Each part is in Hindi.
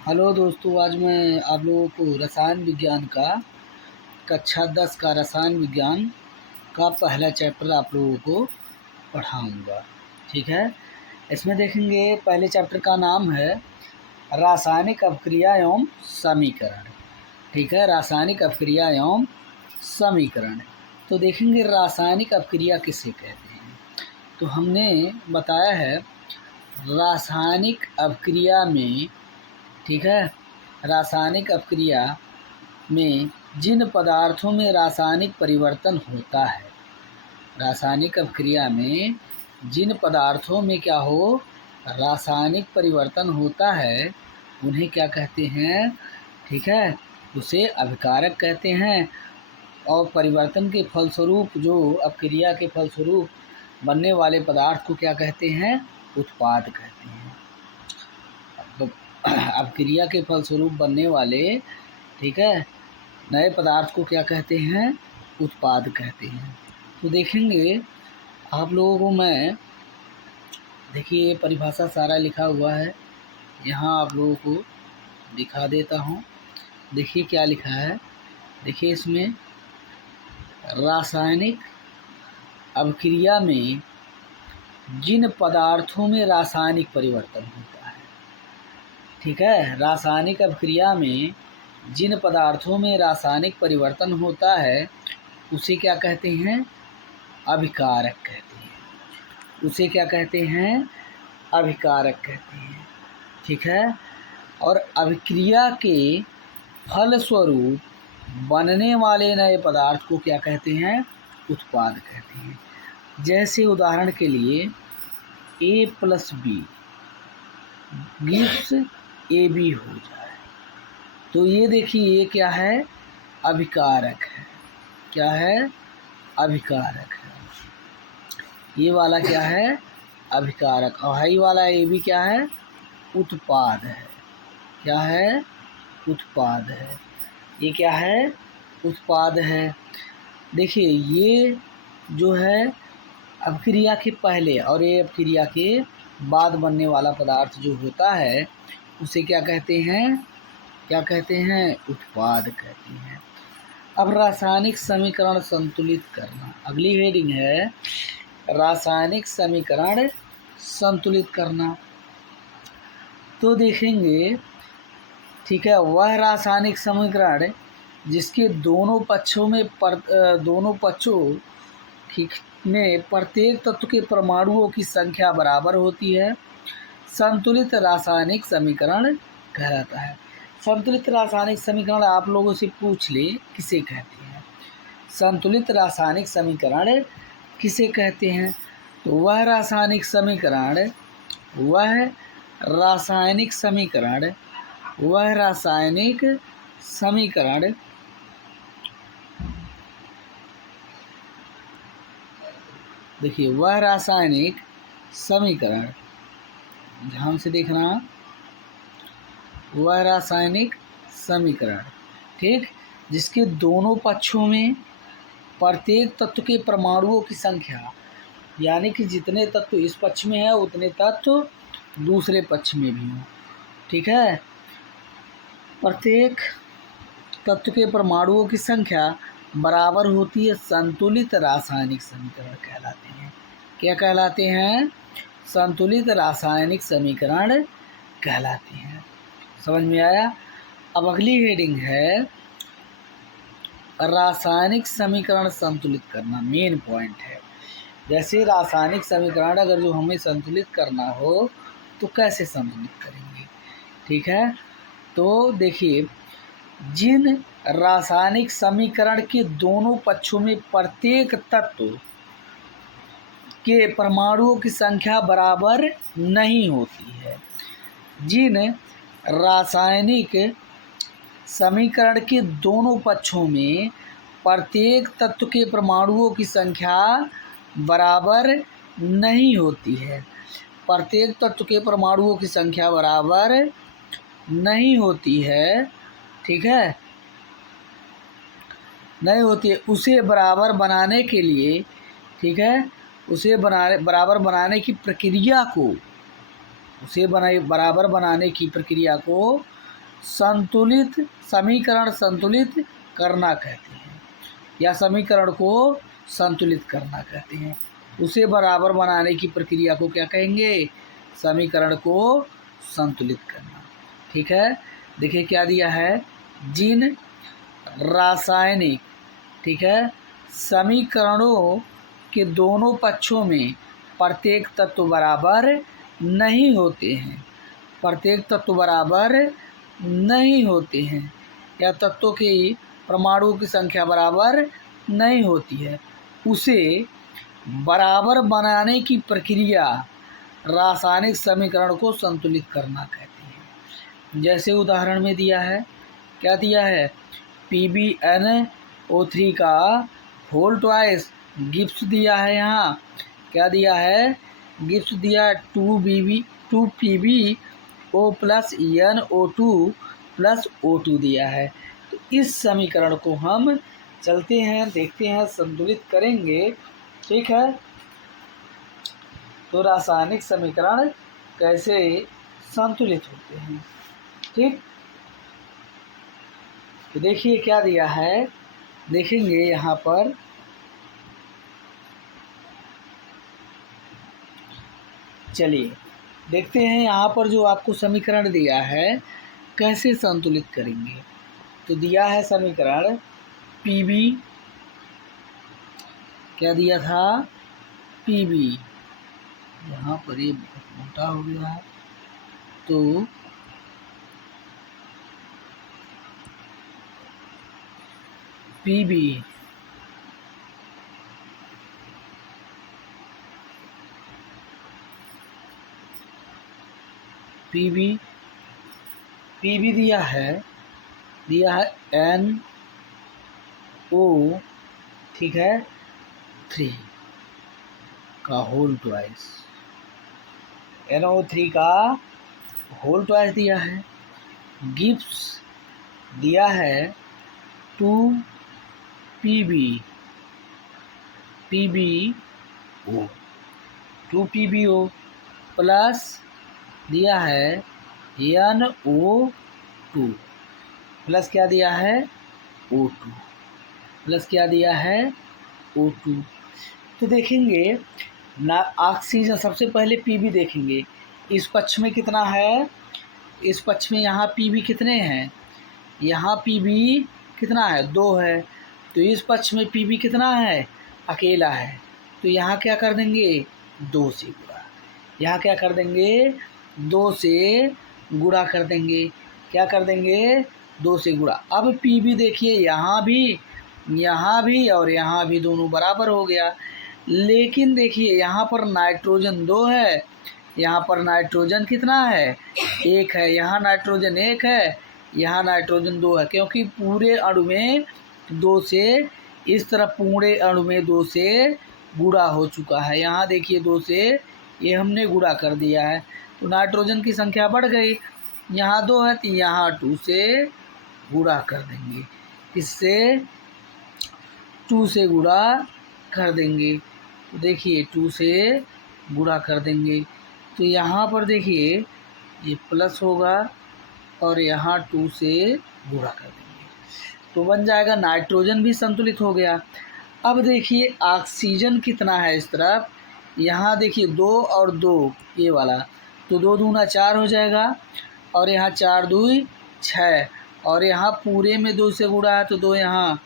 हेलो दोस्तों, आज मैं आप लोगों को रसायन विज्ञान का कक्षा 10 का रसायन विज्ञान का पहला चैप्टर आप लोगों को पढ़ाऊँगा। ठीक है, इसमें देखेंगे पहले चैप्टर का नाम है रासायनिक अभिक्रिया एवं समीकरण। ठीक है, रासायनिक अभिक्रिया एवं समीकरण। तो देखेंगे रासायनिक अभिक्रिया किसे कहते हैं। तो हमने बताया है रासायनिक अभिक्रिया में, ठीक है, रासायनिक अभिक्रिया में जिन पदार्थों में रासायनिक परिवर्तन होता है, रासायनिक अभिक्रिया में जिन पदार्थों में क्या हो, रासायनिक परिवर्तन होता है, उन्हें क्या कहते हैं। ठीक है, उसे अभिकारक कहते हैं। और परिवर्तन के फलस्वरूप, जो अभिक्रिया के फलस्वरूप बनने वाले पदार्थ को क्या कहते हैं, उत्पाद कहते हैं। अभिक्रिया के फलस्वरूप बनने वाले, ठीक है, नए पदार्थ को क्या कहते हैं, उत्पाद कहते हैं। तो देखेंगे आप लोगों को मैं, देखिए परिभाषा सारा लिखा हुआ है, यहाँ आप लोगों को दिखा देता हूँ। देखिए क्या लिखा है, देखिए इसमें रासायनिक अभिक्रिया में जिन पदार्थों में रासायनिक परिवर्तन होता है। ठीक है, रासायनिक अभिक्रिया में जिन पदार्थों में रासायनिक परिवर्तन होता है, उसे क्या कहते हैं, अभिकारक कहते हैं। उसे क्या कहते हैं, अभिकारक कहते हैं। ठीक है, और अभिक्रिया के फलस्वरूप बनने वाले नए पदार्थ को क्या कहते हैं, उत्पाद कहते हैं। जैसे उदाहरण के लिए A+B गिव्स AB हो जाए, तो ये देखिए ये क्या है, अभिकारक है। क्या है, अभिकारक है। ये वाला क्या है, अभिकारक। और हाई वाला AB क्या है, उत्पाद है। क्या है, उत्पाद है। ये क्या है, उत्पाद है। देखिए ये जो है अभिक्रिया के पहले और ये अभिक्रिया के बाद बनने वाला पदार्थ जो होता है, उसे क्या कहते हैं, क्या कहते हैं, उत्पाद कहते हैं। अब रासायनिक समीकरण संतुलित करना, अगली हेडिंग है रासायनिक समीकरण संतुलित करना। तो देखेंगे, ठीक है, वह रासायनिक समीकरण जिसके दोनों पक्षों में प्रत्येक तत्व के परमाणुओं की संख्या बराबर होती है, संतुलित रासायनिक समीकरण कहलाता है। संतुलित रासायनिक समीकरण आप लोगों से पूछ ले किसे कहते हैं, संतुलित रासायनिक समीकरण किसे कहते हैं। तो वह रासायनिक समीकरण देखिए वह रासायनिक समीकरण, ध्यान से देखना, वह रासायनिक समीकरण, ठीक, जिसके दोनों पक्षों में प्रत्येक तत्व के परमाणुओं की संख्या, यानी कि जितने तत्व इस पक्ष में है उतने तत्व दूसरे पक्ष में भी हों। ठीक है, प्रत्येक तत्व के परमाणुओं की संख्या बराबर होती है, संतुलित रासायनिक समीकरण कहलाते हैं। क्या कहलाते हैं, संतुलित रासायनिक समीकरण कहलाते हैं। समझ में आया। अब अगली हेडिंग है रासायनिक समीकरण संतुलित करना, मेन पॉइंट है। जैसे रासायनिक समीकरण अगर जो हमें संतुलित करना हो तो कैसे संतुलित करेंगे। ठीक है, तो देखिए जिन रासायनिक समीकरण के दोनों पक्षों में प्रत्येक तत्व के परमाणुओं की संख्या बराबर नहीं होती है, जिन रासायनिक समीकरण के दोनों पक्षों में प्रत्येक तत्व के परमाणुओं की संख्या बराबर नहीं होती है, प्रत्येक तत्व के परमाणुओं की संख्या बराबर नहीं होती है, ठीक है, नहीं होती है, उसे बराबर बनाने के लिए, ठीक है, उसे बराबर बनाने की प्रक्रिया को, बराबर बनाने की प्रक्रिया को संतुलित समीकरण संतुलित करना कहते हैं, या समीकरण को संतुलित करना कहते हैं। उसे बराबर बनाने की प्रक्रिया को क्या कहेंगे? समीकरण को संतुलित करना। ठीक है, देखिए क्या दिया है, जिन रासायनिक, ठीक है, समीकरणों के दोनों पक्षों में प्रत्येक तत्व बराबर नहीं होते हैं, प्रत्येक तत्व बराबर नहीं होते हैं, या तत्वों की परमाणुओं की संख्या बराबर नहीं होती है, उसे बराबर बनाने की प्रक्रिया रासायनिक समीकरण को संतुलित करना कहते हैं। जैसे उदाहरण में दिया है, क्या दिया है, PbNO3 का होल ट्वाइस गिब्स दिया है। यहाँ क्या दिया है, गिब्स दिया 2PbO plus NO2 plus O2 दिया है। तो इस समीकरण को हम चलते हैं, देखते हैं, संतुलित करेंगे। ठीक है, तो रासायनिक समीकरण कैसे संतुलित होते हैं। ठीक, तो देखिए क्या दिया है, देखेंगे यहाँ पर, चलिए देखते हैं यहाँ पर जो आपको समीकरण दिया है कैसे संतुलित करेंगे। तो दिया है समीकरण Pb, क्या दिया था, Pb, यहाँ पर ये बहुत मोटा हो गया है, तो Pb दिया है NO, ठीक है, 3 का होल ट्वाइस, NO3 का होल ट्वाइस दिया है। गिब्स दिया है 2PbO प्लस दिया है NO2 प्लस क्या दिया है, O2 प्लस क्या दिया है, O2। तो देखेंगे ना, ऑक्सीजन सबसे पहले Pb देखेंगे, इस पक्ष में कितना है, इस पक्ष में यहाँ Pb कितने हैं, यहाँ Pb कितना है, 2 है, तो इस पक्ष में Pb कितना है, अकेला है, तो यहाँ क्या कर देंगे, 2 से गुणा, यहाँ क्या कर देंगे, 2 से गुणा कर देंगे, क्या कर देंगे, 2 से गुणा। अब Pb देखिए यहाँ भी और यहाँ भी दोनों बराबर हो गया, लेकिन देखिए यहाँ पर नाइट्रोजन 2 है, यहाँ पर नाइट्रोजन कितना है, 1 है, यहाँ नाइट्रोजन 1 है, यहाँ नाइट्रोजन 2 है, क्योंकि पूरे अणु में 2 से, इस तरफ पूरे अणु में 2 से गुणा हो चुका है। यहाँ देखिए 2 से ये हमने गुणा कर दिया है, तो नाइट्रोजन की संख्या बढ़ गई, यहाँ 2 है तो यहाँ 2 से गुणा कर देंगे, इससे 2 से गुणा कर देंगे, तो देखिए 2 से गुणा कर देंगे, तो यहाँ पर देखिए ये प्लस होगा और यहाँ 2 से गुणा कर देंगे, तो बन जाएगा, नाइट्रोजन भी संतुलित हो गया। अब देखिए ऑक्सीजन कितना है इस तरफ, यहाँ देखिए 2 और 2 ये वाला, तो 2 दूना 4 हो जाएगा, और यहाँ 4 दूई 6, और यहाँ पूरे में 2 से गुणा है तो 2 यहाँ,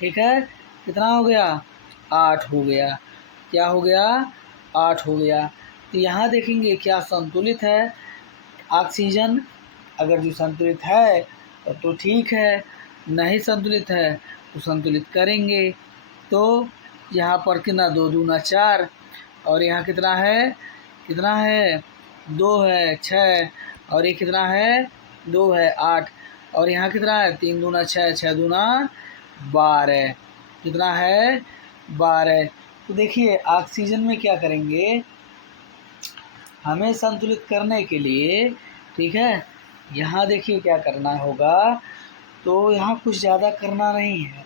ठीक है, कितना हो गया, 8 हो गया, क्या हो गया, 8 हो गया। तो यहाँ देखेंगे क्या संतुलित है, ऑक्सीजन अगर जो संतुलित है तो ठीक है, नहीं संतुलित है तो संतुलित करेंगे। तो यहाँ पर कितना, 2 दूना 4, और यहाँ कितना है, 2 है 6, और ये कितना है, 2 है 8, और यहाँ कितना है, 3 दूना 6, 6 दूना 12, कितना है, 12। तो देखिए ऑक्सीजन में क्या करेंगे, हमें संतुलित करने के लिए, ठीक है, यहाँ देखिए क्या करना होगा, तो यहाँ कुछ ज़्यादा करना नहीं है,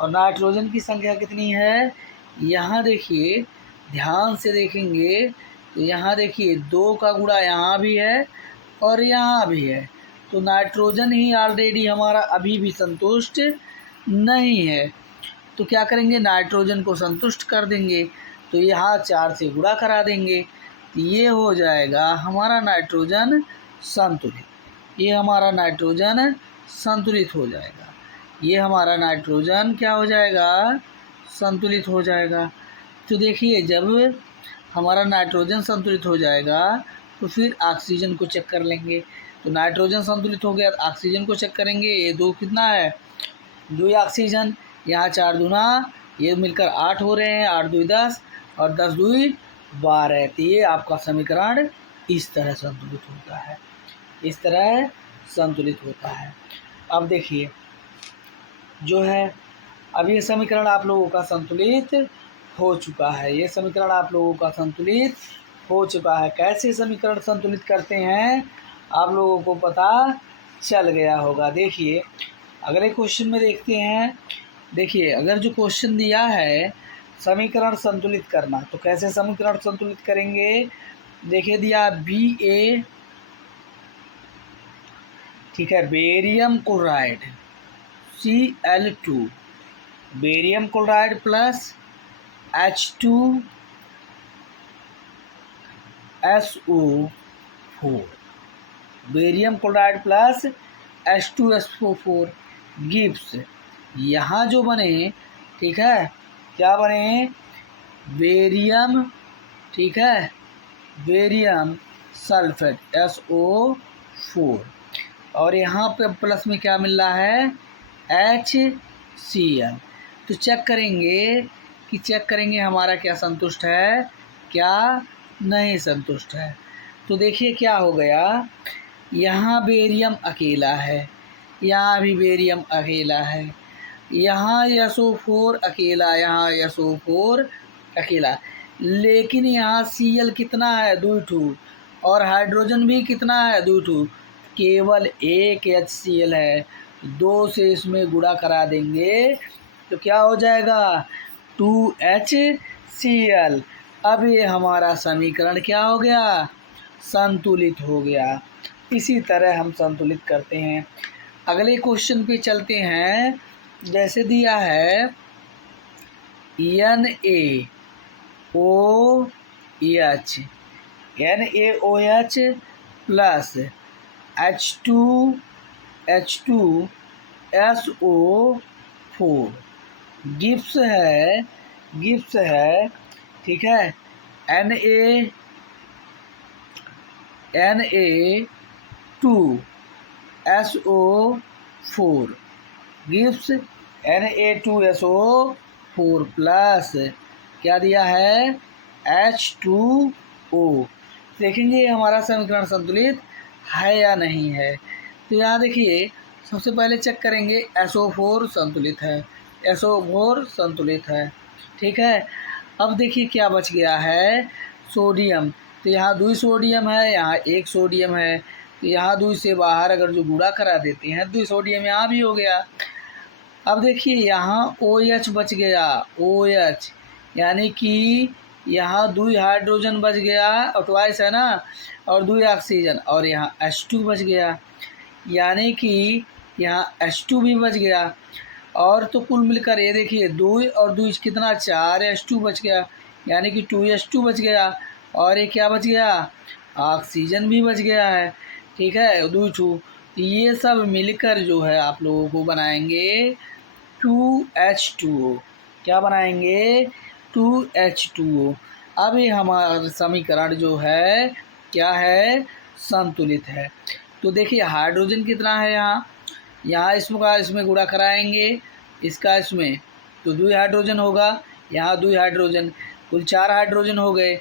और नाइट्रोजन की संख्या कितनी है, यहाँ देखिए ध्यान से देखेंगे तो यहाँ देखिए 2 का गुणा यहाँ भी है और यहाँ भी है, तो नाइट्रोजन ही ऑलरेडी हमारा अभी भी संतुष्ट नहीं है, तो क्या करेंगे, नाइट्रोजन को संतुष्ट कर देंगे, तो यहाँ 4 से गुणा करा देंगे, तो ये हो जाएगा हमारा नाइट्रोजन संतुलित। ये हमारा नाइट्रोजन संतुलित हो जाएगा, ये हमारा नाइट्रोजन क्या हो जाएगा, संतुलित हो जाएगा। तो देखिए जब हमारा नाइट्रोजन संतुलित हो जाएगा तो फिर ऑक्सीजन को चेक कर लेंगे। तो नाइट्रोजन संतुलित हो गया, ऑक्सीजन को चेक करेंगे, ये 2 कितना है, 2 ऑक्सीजन, यहाँ 4 दूना, ये मिलकर 8 हो रहे हैं, 8 2 10 और 10 2 12। तो ये आपका समीकरण इस तरह संतुलित होता है, इस तरह संतुलित होता है। अब देखिए जो है, अब ये समीकरण आप लोगों का संतुलित हो चुका है, ये समीकरण आप लोगों का संतुलित हो चुका है। कैसे समीकरण संतुलित करते हैं आप लोगों को पता चल गया होगा। देखिए अगले क्वेश्चन में देखते हैं। देखिए अगर जो क्वेश्चन दिया है समीकरण संतुलित करना, तो कैसे समीकरण संतुलित करेंगे। देखिए दिया Ba, ठीक है, barium chloride Cl2, barium chloride plus H2SO4, barium chloride plus H2SO4 gives, यहाँ जो बने, ठीक है, क्या बने, बेरियम, ठीक है, बेरियम सल्फेट SO4, और यहाँ पे प्लस में क्या मिल रहा है, HCl। तो चेक करेंगे हमारा क्या संतुष्ट है, क्या नहीं संतुष्ट है। तो देखिए क्या हो गया, यहाँ बेरियम अकेला है, यहाँ भी बेरियम अकेला है, यहाँ SO4 अकेला, यहाँ SO4 अकेला, लेकिन यहाँ Cl कितना है, 2 ठू, और हाइड्रोजन भी कितना है, 2 ठू, केवल एक HCl है, 2 से इसमें गुणा करा देंगे तो क्या हो जाएगा, 2HCl। अब ये हमारा समीकरण क्या हो गया, संतुलित हो गया। इसी तरह हम संतुलित करते हैं। अगले क्वेश्चन पे चलते हैं। जैसे दिया है NaOH प्लस H2SO4 गिब्स है, ठीक है, Na2SO4 गिब्स Na2SO4 प्लस क्या दिया है, H2O। देखेंगे हमारा समीकरण संतुलित है या नहीं है। तो यहाँ देखिए सबसे पहले चेक करेंगे, SO4 संतुलित है, SO4 संतुलित है, ठीक है। अब देखिए क्या बच गया है, सोडियम। तो यहाँ 2 सोडियम है, यहाँ 1 सोडियम है, तो यहाँ 2 से बाहर अगर जो गुणा करा देते हैं 2 सोडियम यहाँ भी हो गया। अब देखिए यहाँ OH बच गया, OH यानी कि यहाँ 2 हाइड्रोजन बच गया, और ट्वाइस है ना, और 2 ऑक्सीजन, और यहाँ H2 बच गया, यानी कि यहाँ H2 भी बच गया। और तो कुल मिलकर ये देखिए 2 और 2 कितना, 4 H2 बच गया, यानी कि 2H2 बच गया, और ये क्या बच गया, ऑक्सीजन भी बच गया है, ठीक है, 2 ठू। ये सब मिलकर जो है आप लोगों को बनाएंगे 2H2O। क्या बनाएंगे, 2H2O। अब ये हमारा समीकरण जो है क्या है, संतुलित है। तो देखिए हाइड्रोजन कितना है, यहाँ इसमें गुणा कराएंगे, इसका इसमें, तो 2 हाइड्रोजन होगा, यहाँ 2 हाइड्रोजन, कुल 4 हाइड्रोजन हो गए।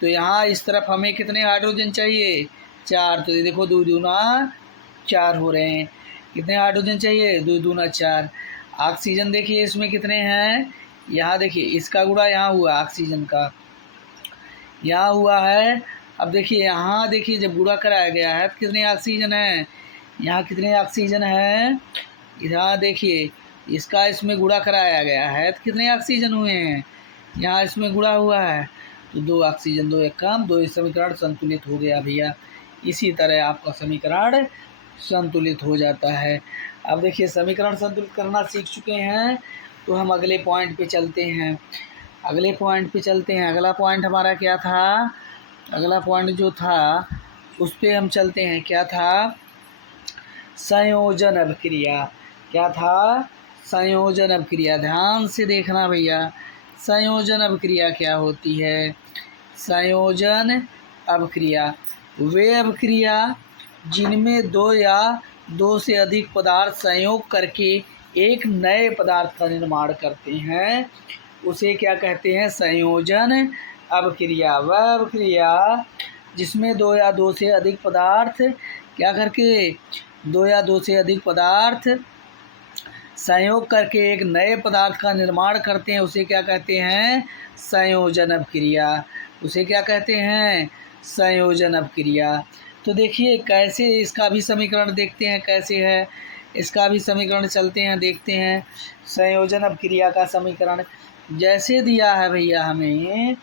तो यहाँ इस तरफ हमें कितने हाइड्रोजन चाहिए, 4। तो ये देखो 2 दूना 4 हो रहे हैं। कितने हाइड्रोजन चाहिए, 2 दूना 4। ऑक्सीजन देखिए इसमें कितने हैं, यहाँ देखिए इसका गुणा यहाँ हुआ, ऑक्सीजन का यहाँ हुआ है। अब देखिए यहाँ देखिए जब गुणा कराया गया है तो कितने ऑक्सीजन हैं, यहाँ कितने ऑक्सीजन हैं, यहाँ देखिए इसका इसमें गुणा कराया गया है तो कितने ऑक्सीजन हुए हैं, यहाँ इसमें गुणा हुआ है तो 2 ऑक्सीजन, 2 एक कम, 2 समीकरण संतुलित हो गया भैया। इसी तरह आपका समीकरण संतुलित हो जाता है। अब देखिए समीकरण संतुलित करना सीख चुके हैं, तो हम अगले पॉइंट पे चलते हैं। अगला पॉइंट हमारा क्या था? अगला पॉइंट जो था उस पे हम चलते हैं। क्या था? संयोजन अभिक्रिया। क्या था? संयोजन अभिक्रिया। ध्यान से देखना भैया, संयोजन अभिक्रिया क्या होती है? संयोजन अभिक्रिया वे अभिक्रिया जिनमें दो या दो से अधिक पदार्थ संयोग करके एक नए पदार्थ का निर्माण करते हैं, उसे क्या कहते हैं? संयोजन अभिक्रिया। वह अभिक्रिया जिसमें दो या दो से अधिक पदार्थ क्या करके, दो या दो से अधिक पदार्थ संयोग करके एक नए पदार्थ का निर्माण करते हैं, उसे क्या कहते हैं? संयोजन अभिक्रिया। उसे क्या कहते हैं? संयोजन अभिक्रिया। तो देखिए कैसे इसका भी समीकरण देखते हैं कैसे है। इसका भी समीकरण चलते हैं, देखते हैं। संयोजन अभिक्रिया का समीकरण जैसे दिया है भैया, हमें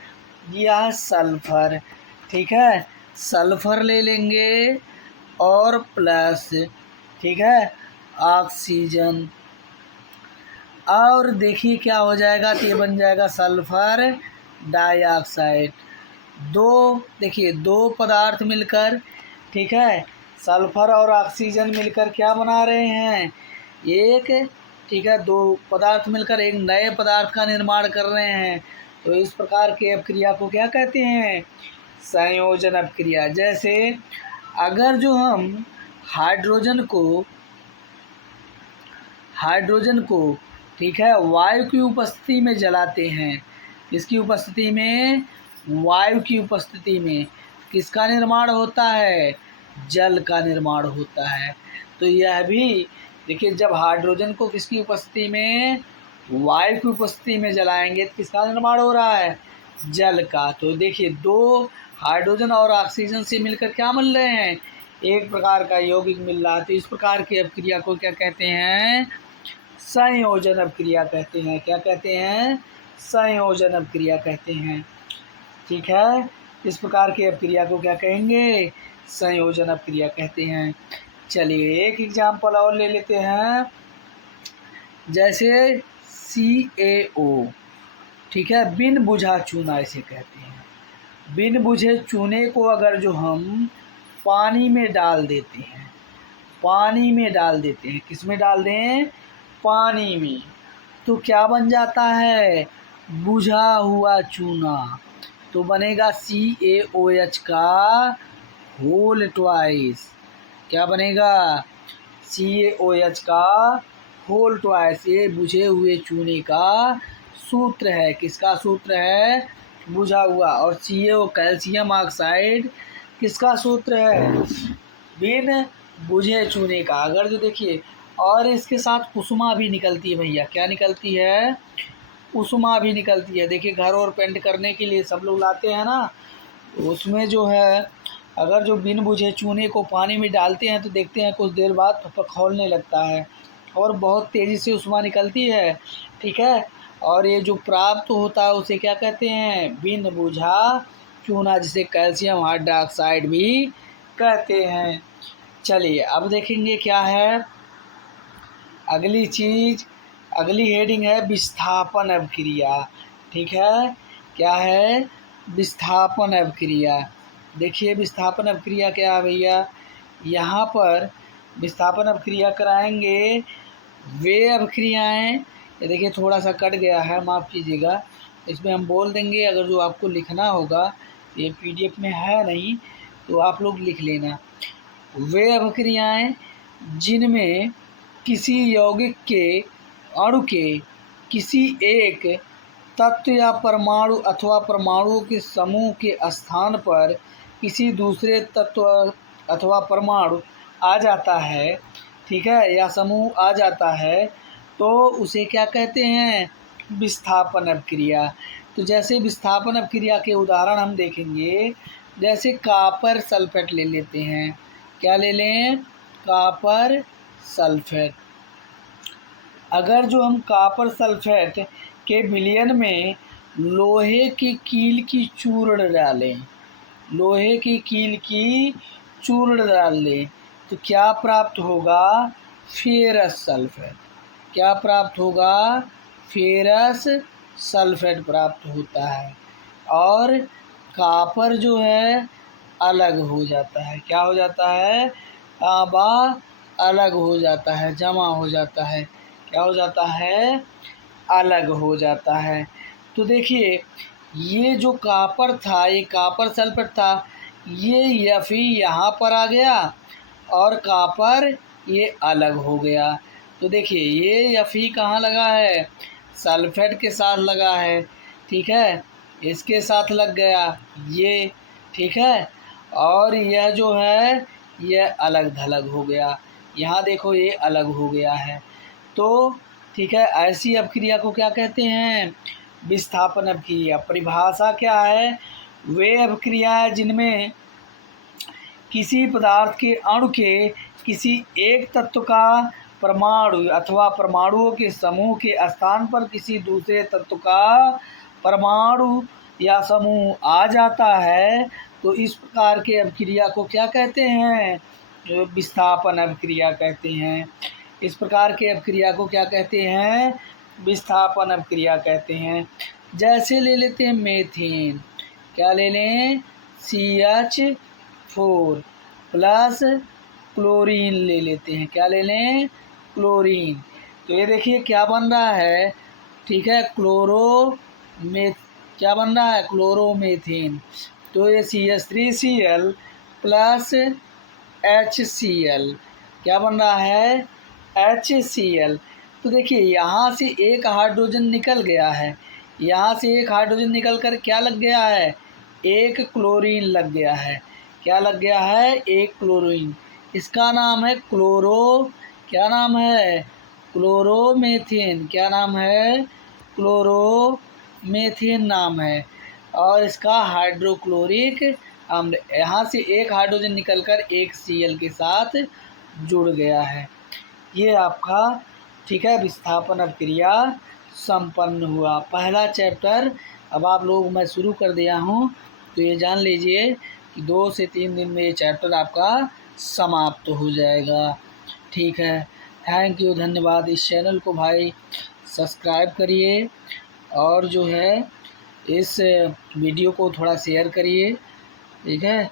दिया है सल्फर, ठीक है। सल्फर ले लेंगे और प्लस, ठीक है, ऑक्सीजन, और देखिए क्या हो जाएगा, तो ये बन जाएगा सल्फर डाइऑक्साइड। देखिए दो पदार्थ मिलकर, ठीक है, सल्फर और ऑक्सीजन मिलकर क्या बना रहे हैं? एक, ठीक है, दो पदार्थ मिलकर एक नए पदार्थ का निर्माण कर रहे हैं। तो इस प्रकार की अभिक्रिया को क्या कहते हैं? संयोजन अभिक्रिया। जैसे अगर जो हम हाइड्रोजन को ठीक है वायु की उपस्थिति में जलाते हैं, किसकी उपस्थिति में? वायु की उपस्थिति में किसका निर्माण होता है? जल का निर्माण होता है। तो यह भी देखिए, जब हाइड्रोजन को किसकी उपस्थिति में? वायु की उपस्थिति में जलाएंगे तो किसका निर्माण हो रहा है? जल का। तो देखिए दो हाइड्रोजन और ऑक्सीजन से मिलकर क्या मिल रहे हैं? एक प्रकार का यौगिक मिल रहा है। तो इस प्रकार की अभिक्रिया को क्या कहते हैं? संयोजन अभिक्रिया कहते हैं। क्या कहते हैं? संयोजन अभिक्रिया कहते हैं, ठीक है। इस प्रकार की अभिक्रिया को क्या कहेंगे? संयोजन अभिक्रिया कहते हैं। चलिए एक एग्जाम्पल और ले लेते हैं। जैसे CaO, ठीक है, बिन बुझा चूना इसे कहते हैं। बिन बुझे चूने को अगर जो हम पानी में डाल देते हैं, किस में डाल दें? पानी में, तो क्या बन जाता है? बुझा हुआ चूना। तो बनेगा CaOH का होल ट्वाइस। क्या बनेगा? CaOH का होल ट्वाइस। ये बुझे हुए चूने का सूत्र है। किसका सूत्र है? बुझा हुआ। और CO कैल्शियम ऑक्साइड किसका सूत्र है? बिन बुझे चूने का। अगर जो देखिए, और इसके साथ कुसुमा भी निकलती है भैया। क्या निकलती है? कुसुमा भी निकलती है। देखिए घर और पेंट करने के लिए सब लोग लाते हैं ना, उसमें जो है अगर जो बिन बुझे चूने को पानी में डालते हैं तो देखते हैं कुछ देर बाद खौलने लगता है और बहुत तेज़ी से उष्मा निकलती है, ठीक है। और ये जो प्राप्त होता है उसे क्या कहते हैं? बिन बुझा चूना, जिसे कैल्शियम हाइड्रोक्साइड भी कहते हैं। चलिए अब देखेंगे क्या है अगली चीज़। अगली हेडिंग है विस्थापन अभिक्रिया, ठीक है। क्या है? विस्थापन अभिक्रिया। देखिए विस्थापन अभिक्रिया क्या है भैया, यहाँ पर विस्थापन अभिक्रिया कराएंगे वे अभिक्रियाएँ, ये देखिए थोड़ा सा कट गया है, माफ़ कीजिएगा। इसमें हम बोल देंगे, अगर जो आपको लिखना होगा, ये PDF में है नहीं तो आप लोग लिख लेना। वे अभिक्रियाएँ जिनमें किसी यौगिक के अणु के किसी एक तत्व या परमाणु अथवा परमाणुओं के समूह के स्थान पर किसी दूसरे तत्व अथवा परमाणु आ जाता है, ठीक है, या समूह आ जाता है, तो उसे क्या कहते हैं? विस्थापन अभिक्रिया। तो जैसे विस्थापन अभिक्रिया के उदाहरण हम देखेंगे, जैसे कॉपर सल्फेट ले लेते हैं। क्या ले लें? Copper sulphate. अगर जो हम कॉपर सल्फेट के विलयन में लोहे की कील की चूर्ण डालें, तो क्या प्राप्त होगा? Ferrous sulphate. क्या प्राप्त होगा? फेरस सल्फेट प्राप्त होता है। और कॉपर जो है अलग हो जाता है। क्या हो जाता है? तांबा अलग हो जाता है, जमा हो जाता है। क्या हो जाता है? अलग हो जाता है। तो देखिए, ये जो कॉपर था, ये कॉपर सल्फेट था, ये Fe यहाँ पर आ गया और कॉपर ये अलग हो गया। तो देखिए, ये Fe कहाँ लगा है? सल्फेट के साथ लगा है, ठीक है। इसके साथ लग गया ये, ठीक है। और यह जो है यह अलग थलग हो गया। यहाँ देखो, ये अलग हो गया है। तो ठीक है, ऐसी अपक्रिया को क्या कहते हैं? विस्थापन अपक्रिया। परिभाषा क्या है? वे अपक्रियाएं जिनमें किसी पदार्थ के अणु के किसी एक तत्व का परमाणु अथवा परमाणुओं के समूह के स्थान पर किसी दूसरे तत्व का परमाणु या समूह आ जाता है, तो इस प्रकार के अपक्रिया को क्या कहते हैं? विस्थापन अपक्रिया कहते हैं। इस प्रकार के अपक्रिया को क्या कहते हैं? विस्थापन अपक्रिया कहते हैं। जैसे ले लेते हैं मेथेन। क्या ले लें? CH4 प्लस क्लोरीन ले लेते हैं। क्या ले लें? क्लोरीन। तो ये देखिए क्या बन रहा है, ठीक है, क्या बन रहा है? क्लोरोमेथेन। तो ये CH3Cl प्लस HCl क्या बन रहा है? HCl। तो देखिए, यहाँ से एक हाइड्रोजन निकल गया है, यहाँ से एक हाइड्रोजन निकल कर क्या लग गया है? एक क्लोरीन लग गया है। क्या लग गया है? एक क्लोरीन। इसका नाम है क्या नाम है? क्लोरोमेथेन। क्या नाम है? क्लोरोमेथेन नाम है। और इसका हाइड्रोक्लोरिक अम्ल, यहाँ से एक हाइड्रोजन निकलकर एक Cl के साथ जुड़ गया है। ये आपका, ठीक है, विस्थापन अपक्रिया संपन्न हुआ। पहला चैप्टर अब आप लोग मैं शुरू कर दिया हूँ, तो ये जान लीजिए कि 2 से 3 दिन में ये चैप्टर आपका समाप्त हो जाएगा, ठीक है। थैंक यू, धन्यवाद। इस चैनल को भाई सब्सक्राइब करिए और जो है इस वीडियो को थोड़ा शेयर करिए, ठीक है।